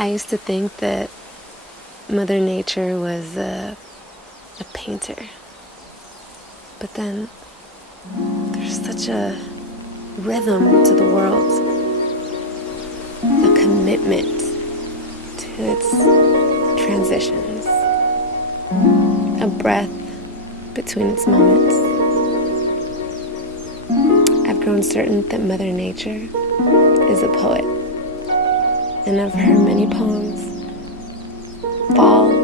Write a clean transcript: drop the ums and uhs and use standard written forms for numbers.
I used to think that Mother Nature was a painter. But then there's such a rhythm to the world, a commitment to its transitions, a breath between its moments. I've grown certain that Mother Nature is a poet, and of her many poems, fall